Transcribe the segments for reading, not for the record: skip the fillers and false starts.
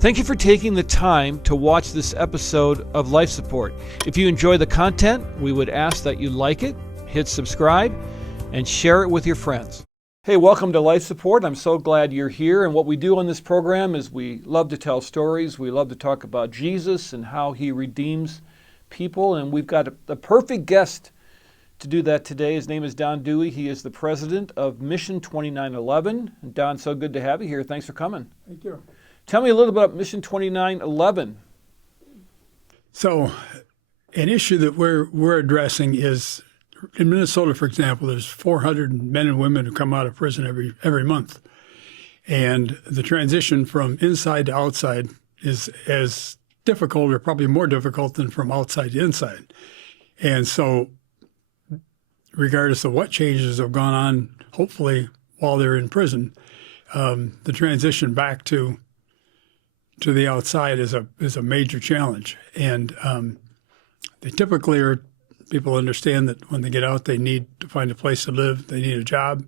Thank you for taking the time to watch this episode of Life Support. If you enjoy the content, we would ask that you like it, hit subscribe, and share it with your friends. Hey, welcome to Life Support. I'm so glad you're here. And what we do on this program is we love to tell stories. We love to talk about Jesus and how he redeems people. And we've got a perfect guest to do that today. His name is Don Dewey. He is the president of Mission 2911. And Don, so good to have you here. Thanks for coming. Thank you. Tell me a little about Mission 2911. So, an issue that we're addressing is in Minnesota, for example, there's 400 men and women who come out of prison every month, and the transition from inside to outside is as difficult, or probably more difficult, than from outside to inside. And so, regardless of what changes have gone on, hopefully while they're in prison, the transition back to the outside is a major challenge. And they typically are, people understand that when they get out, they need to find a place to live, they need a job.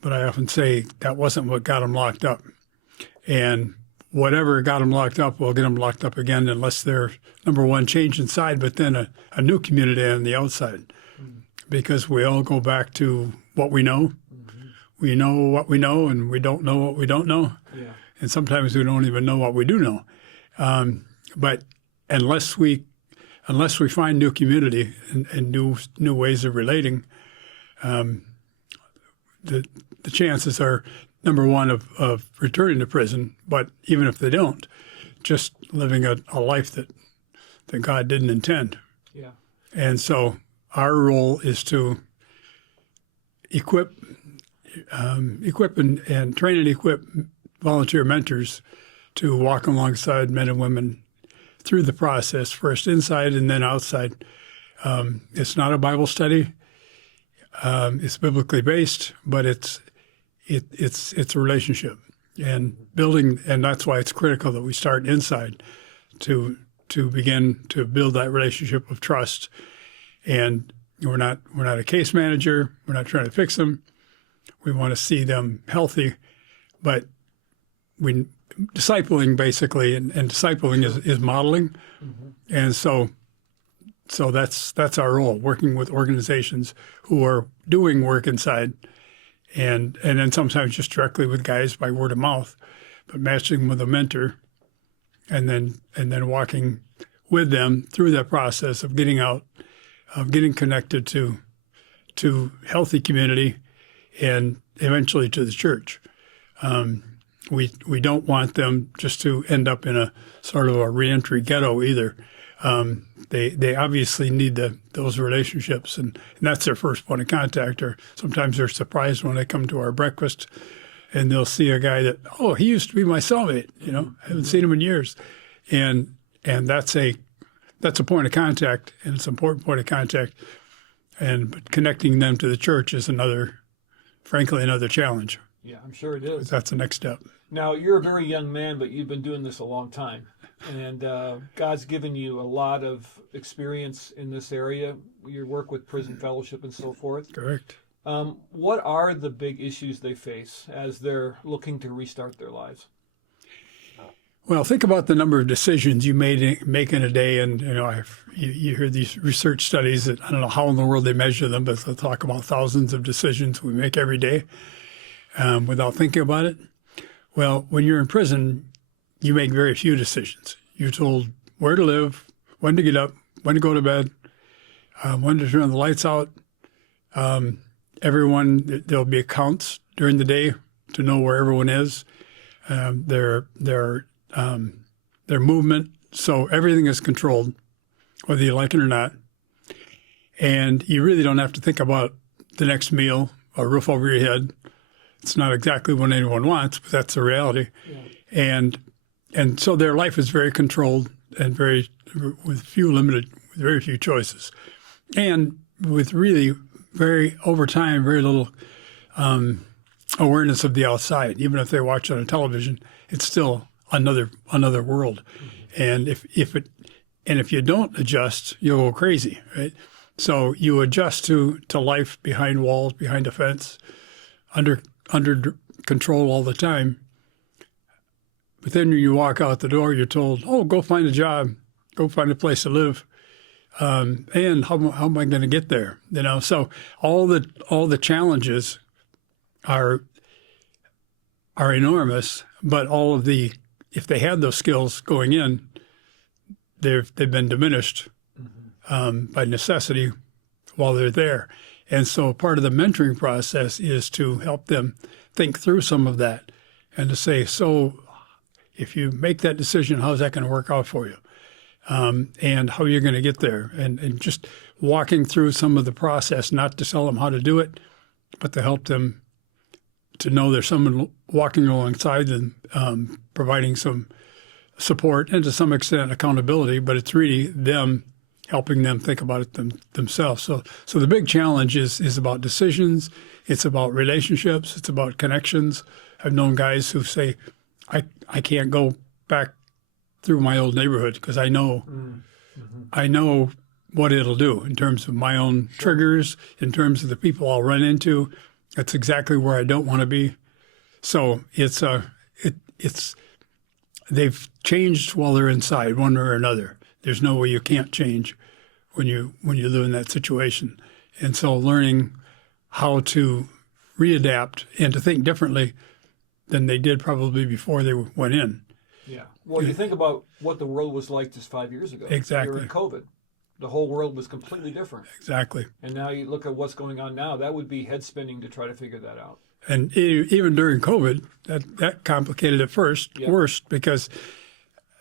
But I often say that wasn't what got them locked up. And whatever got them locked up will get them locked up again unless they're, number one, change inside, but then a new community on the outside. Mm-hmm. Because we all go back to what we know. Mm-hmm. We know what we know, and we don't know what we don't know. Yeah. And sometimes we don't even know what we do know. But unless we find new community and new ways of relating, the chances are, number one, of returning to prison. But even if they don't, just living a life that God didn't intend. Yeah. And so our role is to equip and train and equip volunteer mentors to walk alongside men and women through the process, first inside and then outside. It's not a Bible study. It's biblically based, but it's a relationship and building, and that's why it's critical that we start inside to begin to build that relationship of trust. And we're not a case manager. We're not trying to fix them. We want to see them healthy, but discipling basically, and discipling is modeling. Mm-hmm. And so that's our role, working with organizations who are doing work inside, and then sometimes just directly with guys by word of mouth, but matching with a mentor, and then walking with them through that process of getting out, of getting connected to healthy community, and eventually to the church. We don't want them just to end up in a sort of a reentry ghetto either. They obviously need those relationships, and that's their first point of contact. Or sometimes they're surprised when they come to our breakfast, and they'll see a guy that, oh, he used to be my cellmate. I haven't seen him in years, and that's a point of contact, and it's an important point of contact. But connecting them to the church is frankly, another challenge. Yeah, I'm sure it is. That's the next step. Now, you're a very young man, but you've been doing this a long time. And God's given you a lot of experience in this area, your work with Prison Fellowship and so forth. Correct. What are the big issues they face as they're looking to restart their lives? Well, think about the number of decisions you make in a day. And, you hear these research studies that I don't know how in the world they measure them, but they'll talk about thousands of decisions we make every day without thinking about it. Well, when you're in prison, you make very few decisions. You're told where to live, when to get up, when to go to bed, when to turn the lights out. There'll be accounts during the day to know where everyone is, their movement. So everything is controlled, whether you like it or not. And you really don't have to think about the next meal, a roof over your head. It's not exactly what anyone wants, but that's the reality. Yeah. And so their life is very controlled and very few choices, and with really over time very little awareness of the outside. Even if they watch on a television, it's still another world. Mm-hmm. And if you don't adjust, you'll go crazy, right? So you adjust to life behind walls, behind a fence, under control all the time. But then when you walk out the door, you're told, "Oh, go find a job, go find a place to live." And how am I going to get there? So all the challenges are enormous, but if they had those skills going in, they've been diminished by necessity while they're there. And so part of the mentoring process is to help them think through some of that and to say, so if you make that decision, how's that going to work out for you? And how you're going to get there, and just walking through some of the process, not to tell them how to do it, but to help them to know there's someone walking alongside them, providing some support and to some extent accountability, but it's really them helping them think about it themselves. So the big challenge is about decisions, it's about relationships, it's about connections. I've known guys who say, I can't go back through my old neighborhood because I know what it'll do in terms of my own triggers, in terms of the people I'll run into. That's exactly where I don't want to be. So they've changed while they're inside, one way or another. There's no way you can't change when you live in that situation. And so learning how to readapt and to think differently than they did probably before they went in. Yeah. Well, you think about what the world was like just 5 years ago. Exactly. During COVID. The whole world was completely different. Exactly. And now you look at what's going on now, that would be head spinning to try to figure that out. And even during COVID, that complicated it worse because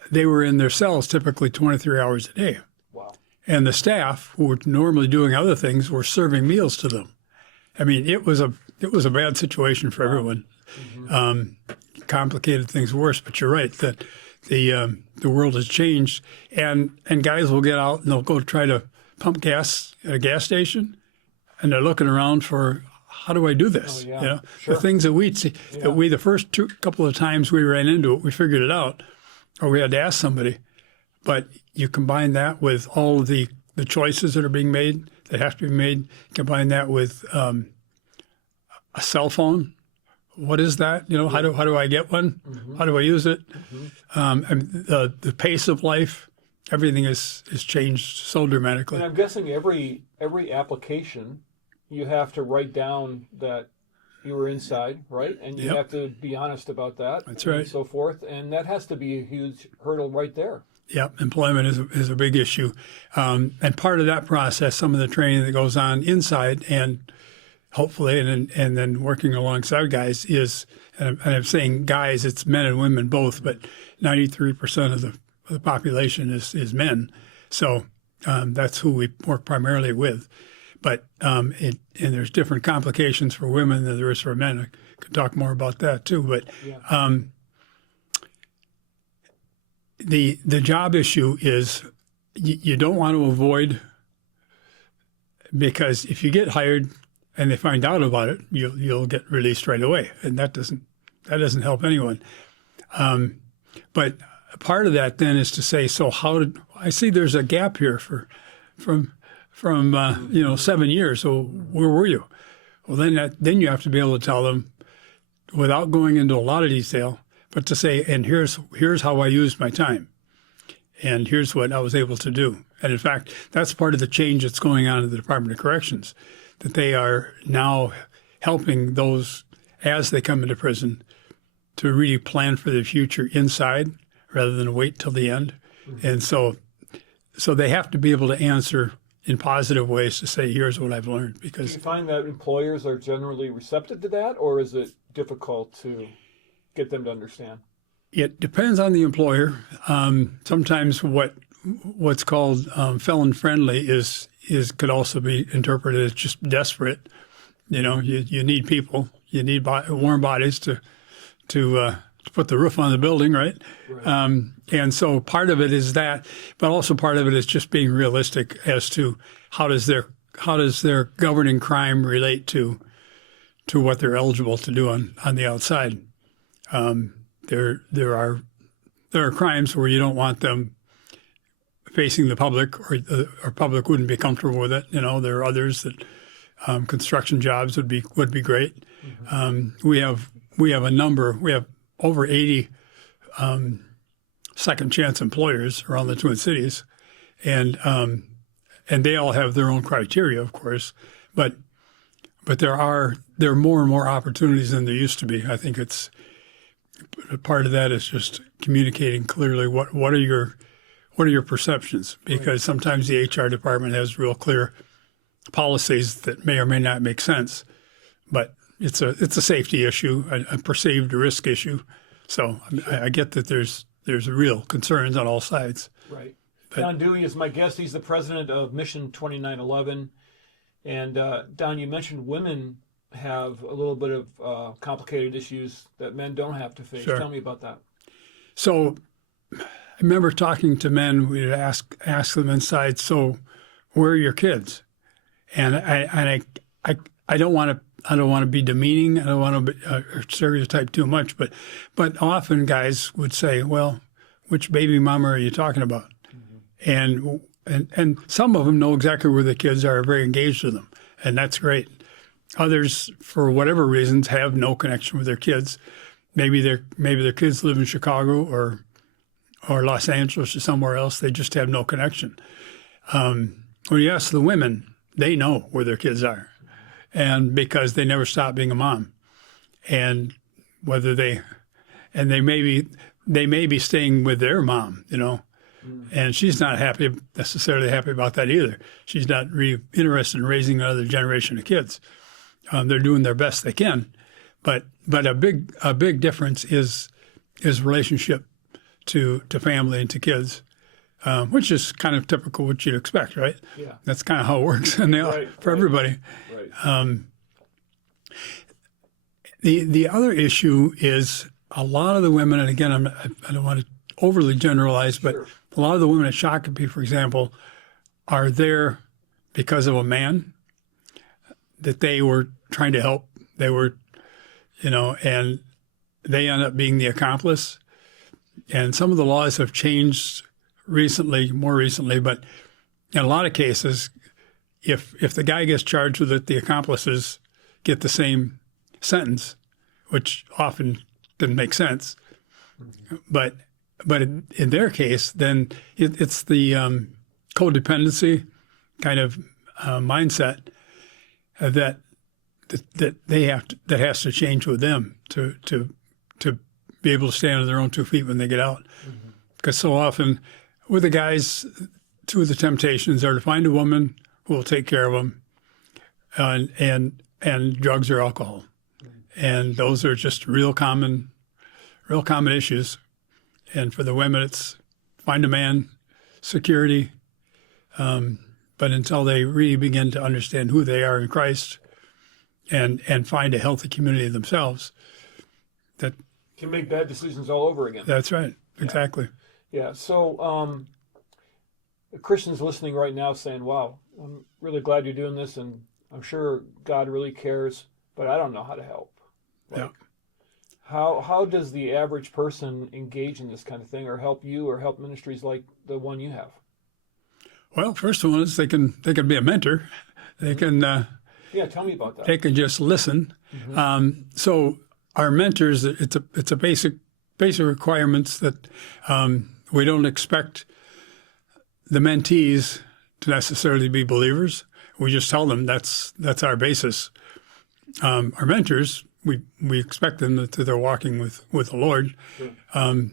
they were in their cells typically 23 hours a day. Wow. And the staff, who were normally doing other things, were serving meals to them. I mean, it was a bad situation for everyone. Mm-hmm. Complicated things worse, but you're right that the world has changed, and guys will get out and they'll go try to pump gas at a gas station, and they're looking around for how do I do this? Oh, yeah. Sure. The things that we'd see that we the first couple of times we ran into it, we figured it out, or we had to ask somebody. But you combine that with all of the choices that are being made that have to be made. Combine that with a cell phone. What is that? How do I get one? Mm-hmm. How do I use it? Mm-hmm. And the pace of life, everything is changed so dramatically. And I'm guessing every application, you have to write down that you were inside, right? And you have to be honest about that. That's right. And so forth. And that has to be a huge hurdle right there. Yep, employment is a big issue. And part of that process, some of the training that goes on inside and hopefully, and then working alongside guys is, and I'm saying guys, it's men and women both, but 93% of the population is men. So that's who we work primarily with. But and there's different complications for women than there is for men. I could talk more about that too. But the job issue is you don't want to avoid, because if you get hired and they find out about it, you'll get released right away, and that doesn't help anyone. But part of that then is to say, so I see there's a gap here from 7 years. So where were you? Well, then you have to be able to tell them without going into a lot of detail, but to say, and here's how I used my time, and here's what I was able to do. And in fact, that's part of the change that's going on in the Department of Corrections, that they are now helping those as they come into prison to really plan for their future inside rather than wait till the end. Mm-hmm. And so they have to be able to answer in positive ways to say, here's what I've learned. Because do you find that employers are generally receptive to that, or is it difficult to get them to understand? It depends on the employer. Sometimes what's called felon friendly could also be interpreted as just desperate. You need people, you need warm bodies to put the roof on the building, right? And so part of it is that, but also part of it is just being realistic as to how does their governing crime relate to what they're eligible to do on the outside. There are crimes where you don't want them facing the public, or public wouldn't be comfortable with it. There are others that construction jobs would be great. Mm-hmm. We have over 80 second chance employers around the Twin Cities, and they all have their own criteria, of course, but there are more and more opportunities than there used to be. I think it's part of that is just communicating clearly what are your perceptions, because sometimes the HR department has real clear policies that may or may not make sense, but it's a safety issue, a perceived risk issue. So I get that there's real concerns on all sides. Right. Don Dewey is my guest. He's the president of Mission 2911. And Don, you mentioned women have a little bit of complicated issues that men don't have to face. Sure. Tell me about that. So I remember talking to men. We'd ask them inside, so where are your kids? And I don't want to be demeaning. I don't want to stereotype too much, but often guys would say, well, which baby mama are you talking about? Mm-hmm. And some of them know exactly where the kids are very engaged with them, and that's great. Others, for whatever reasons, have no connection with their kids. Maybe their kids live in Chicago or Los Angeles or somewhere else. They just have no connection. When you ask the women, they know where their kids are, and because they never stop being a mom, and they may be staying with their mom, and she's not necessarily happy about that either. She's not really interested in raising another generation of kids. They're doing their best they can, but a big difference is relationship to family and to kids. Which is kind of typical what you'd expect, right? Yeah. That's kind of how it works for everybody. Right. The other issue is a lot of the women, and again, I don't want to overly generalize, but Sure. a lot of the women at Shakopee, for example, are there because of a man that they were trying to help. They were, and they end up being the accomplice. And some of the laws have changed more recently, but in a lot of cases, if the guy gets charged with it, the accomplices get the same sentence, which often doesn't make sense. But in their case, then it's the codependency kind of mindset that has to change with them to be able to stand on their own 2 feet when they get out. Because so often with the guys, two of the temptations are to find a woman who will take care of them, and drugs or alcohol, and those are just real common issues. And for the women, it's find a man, security, but until they really begin to understand who they are in Christ, and find a healthy community themselves, that Can make bad decisions all over again. that's right, exactly. Yeah. So Christians listening right now saying, wow, I'm really glad you're doing this, and I'm sure God really cares, but I don't know how to help. Yeah. How does the average person engage in this kind of thing, or help you, or help ministries like the one you have? Well, first one is they can be a mentor. They can Tell me about that. they can just listen. So our mentors, it's a basic requirements that we don't expect the mentees to necessarily be believers. We just tell them that's our basis. Our mentors, we expect them that they're walking with the Lord. Sure.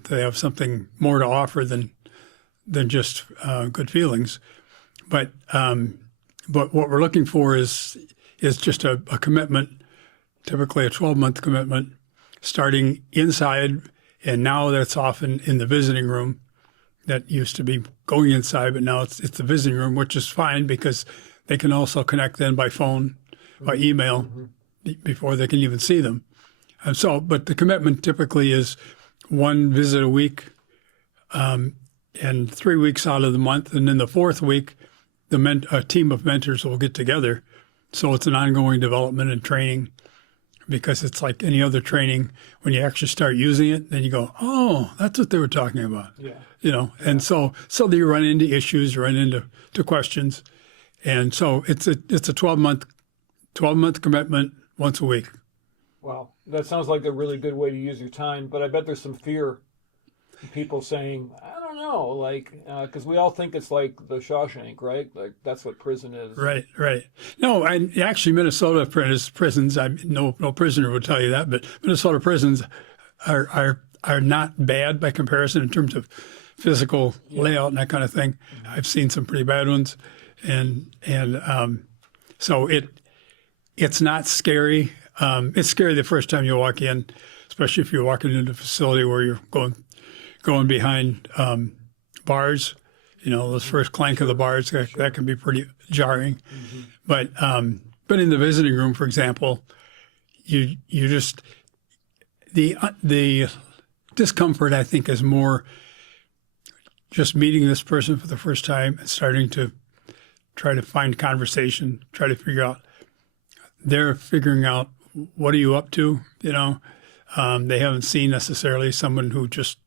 They have something more to offer than just good feelings. But what we're looking for is just a commitment, typically a 12-month commitment, starting inside, and now that's often in the visiting room. That used to be going inside, but now it's the visiting room, which is fine because they can also connect then by phone, by email, before they can even see them. But the commitment typically is one visit a week, and 3 weeks out of the month, and then the fourth week, a team of mentors will get together. So it's an ongoing development and training, because it's like any other training. When you actually start using it, then you go, oh, that's what they were talking about. Yeah. And so you run into issues, run into questions. And so it's a 12-month commitment once a week. Wow. That sounds like a really good way to use your time, but I bet there's some fear People saying, I don't know, like, because we all think it's like the Shawshank, right? Like that's what prison is. Right, right. No, and actually, Minnesota prisons. No prisoner would tell you that, but Minnesota prisons are not bad by comparison in terms of physical layout and that kind of thing. I've seen some pretty bad ones, and so it's not scary. It's scary the first time you walk in, especially if you're walking into a facility where you're going behind bars. You know, those first clank of the bars, that can be pretty jarring. But in the visiting room, for example, you just the discomfort, I think, is more just meeting this person for the first time and starting to try to find conversation, try to figure out. They're figuring out, what are you up to? You know, they haven't seen necessarily someone who just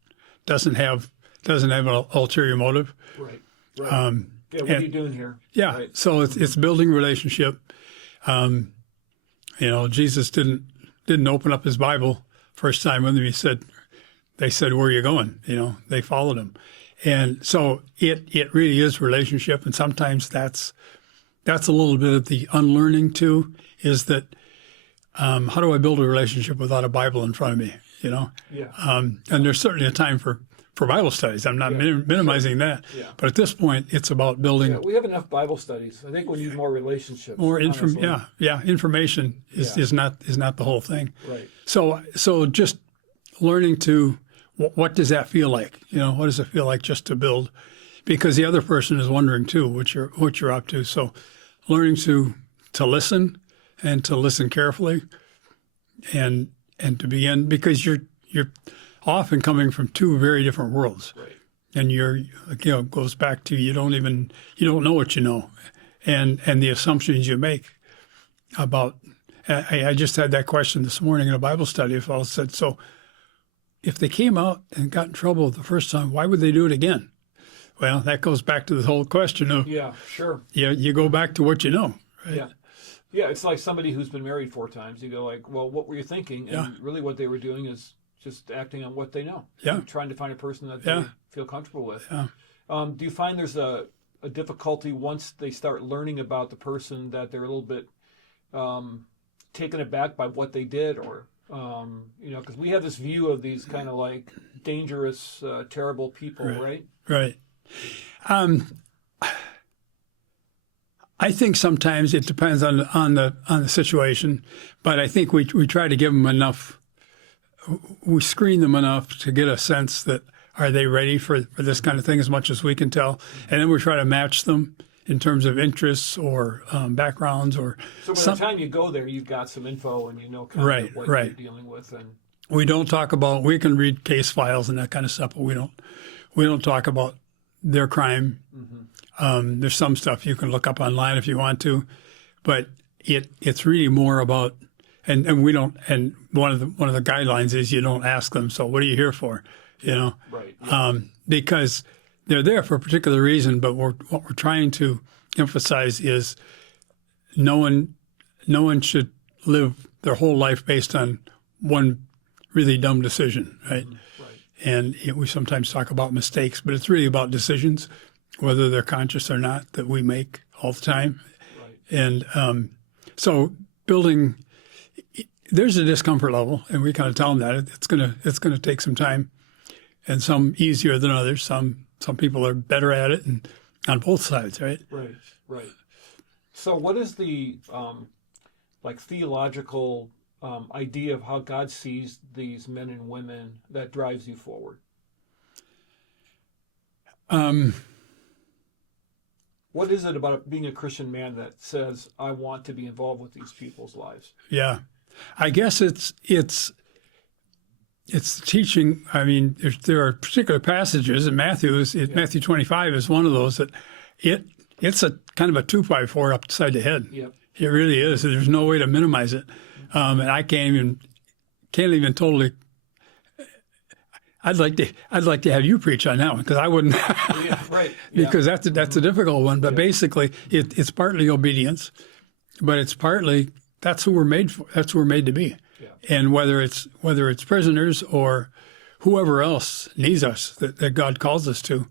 doesn't have an ulterior motive. Right. Right. What are you doing here? Yeah. Right. So it's building relationship. You know, Jesus didn't open up his Bible first time with them. They said, where are you going? You know, they followed him. And so it really is relationship. And sometimes that's a little bit of the unlearning too, is that how do I build a relationship without a Bible in front of me? You know? Yeah. And there's certainly a time for Bible studies. I'm not minimizing that. Yeah. But at this point, it's about building. Yeah, we have enough Bible studies. I think we need more relationships. More honestly. information is not the whole thing. Right. So just learning to, what does that feel like? You know, what does it feel like just to build? Because the other person is wondering too what you're up to. So learning to listen and to listen carefully, and to begin, because you're often coming from two very different worlds. Right. And it goes back to you don't know what you know, and the assumptions you make about. I just had that question this morning in a Bible study. A fellow said, so if they came out and got in trouble the first time, why would they do it again? Well, that goes back to the whole question of, yeah, sure. You go back to what you know, right? Yeah. Yeah, it's like somebody who's been married 4 times. You go like, well, what were you thinking? And really what they were doing is just acting on what they know. Yeah. Trying to find a person that they feel comfortable with. Yeah. Do you find there's a difficulty once they start learning about the person that they're a little bit taken aback by what they did, or because we have this view of these kind of like dangerous, terrible people, right? Right. I think sometimes it depends on the situation, but I think we try to give them enough. We screen them enough to get a sense that, are they ready for this kind of thing, as much as we can tell, and then we try to match them in terms of interests or backgrounds or. So by the time you go there, you've got some info and you know kind of what you're dealing with, and we don't talk about. We can read case files and that kind of stuff, but we don't talk about their crime. Mm-hmm. There's some stuff you can look up online if you want to, but it's really more about. And we don't. And one of the guidelines is you don't ask them. So what are you here for? You know, right? Yeah. Because they're there for a particular reason. But what we're trying to emphasize is no one should live their whole life based on one really dumb decision, right? Mm-hmm. Right. And we sometimes talk about mistakes, but it's really about decisions, whether they're conscious or not, that we make all the time. Right. And so building. There's a discomfort level, and we kind of tell them that it's gonna take some time, and some easier than others. Some people are better at it, and on both sides, right? Right, right. So, what is the theological idea of how God sees these men and women that drives you forward? What is it about being a Christian man that says, I want to be involved with these people's lives? Yeah. I guess it's teaching. I mean, there are particular passages in Matthew. Matthew 25 is one of those that it's a kind of a 2x4 upside the head. Yep. It really is. There's no way to minimize it, and I can't even totally. I'd like to have you preach on that one, because I wouldn't. Yeah, right. Yeah. Because that's a difficult one. But basically, it's partly obedience, but it's partly. That's who we're made for. That's who we're made to be. Yeah. And whether it's prisoners or whoever else needs us that God calls us to.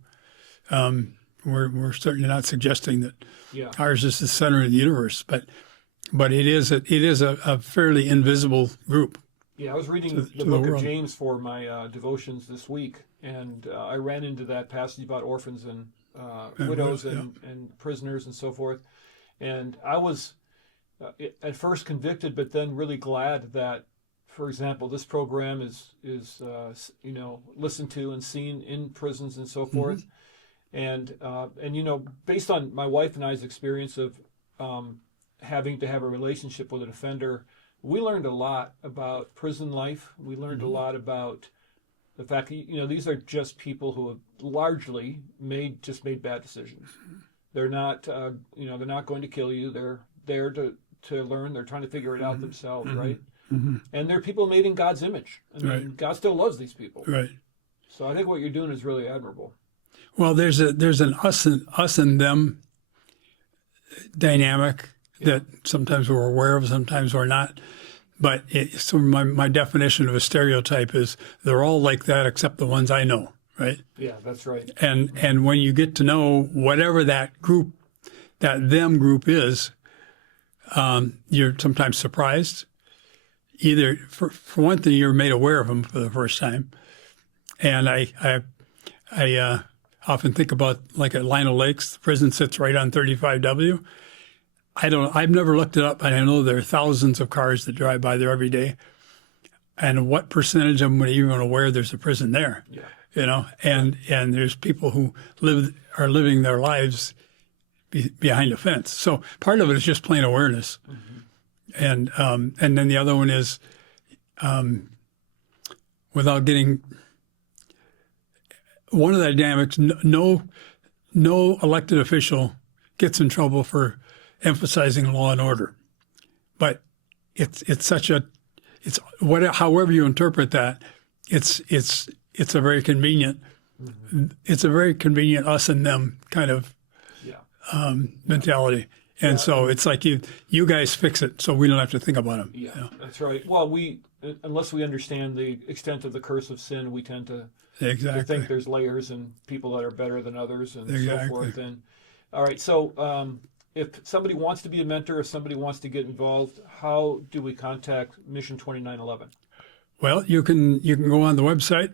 We're certainly not suggesting that ours is the center of the universe, but it is a fairly invisible group. Yeah, I was reading the book of James for my devotions this week, and I ran into that passage about orphans and widows and prisoners and so forth. And I was at first convicted, but then really glad that, for example, this program is listened to and seen in prisons and so forth. And based on my wife and I's experience of having to have a relationship with an offender, we learned a lot about prison life. We learned a lot about the fact that, these are just people who have largely made bad decisions. They're not, they're not going to kill you. They're there to learn. They're trying to figure it out themselves, right? And they're people made in God's image. I mean, God still loves these people. Right. So I think what you're doing is really admirable. Well, there's an us and them dynamic that sometimes we're aware of, sometimes we're not. But so my definition of a stereotype is they're all like that except the ones I know, right? Yeah, that's right. And when you get to know whatever that them group is, you're sometimes surprised. Either for one thing, you're made aware of them for the first time, and I often think about, like at Lino Lakes, the prison sits right on 35W. I've never looked it up, and I know there are thousands of cars that drive by there every day. And what percentage of them are even aware there's a prison there? Yeah. And there's people who are living their lives behind a fence. So part of it is just plain awareness. And then the other one is, without getting, one of the dynamics, no elected official gets in trouble for emphasizing law and order, but however you interpret that, it's a very convenient, it's a very convenient us and them kind of mentality. And so it's like you guys fix it, so we don't have to think about them. Yeah, that's right. Well, unless we understand the extent of the curse of sin, we tend to think there's layers and people that are better than others and so forth. And all right, so if somebody wants to be a mentor, if somebody wants to get involved, how do we contact Mission 2911? Well, you can go on the website,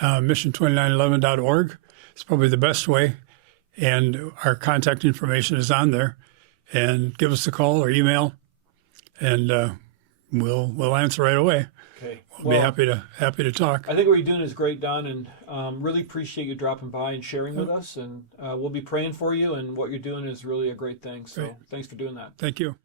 mission2911.org. It's probably the best way, and our contact information is on there. And give us a call or email, and we'll answer right away. Okay, we'll be happy to talk. I think what you're doing is great, Don, and really appreciate you dropping by and sharing with us. And we'll be praying for you. And what you're doing is really a great thing. So thanks for doing that. Thank you.